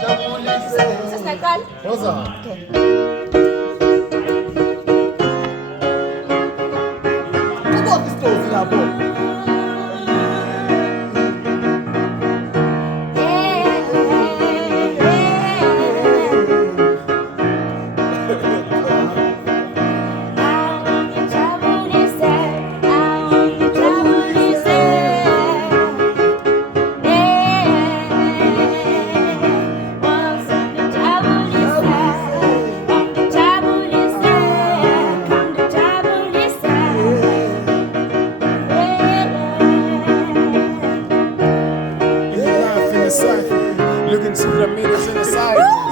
Jabulise. Ça serait calme. Rosa. Ok. Comment est-ce que tu l'as Looking to the meters in the side.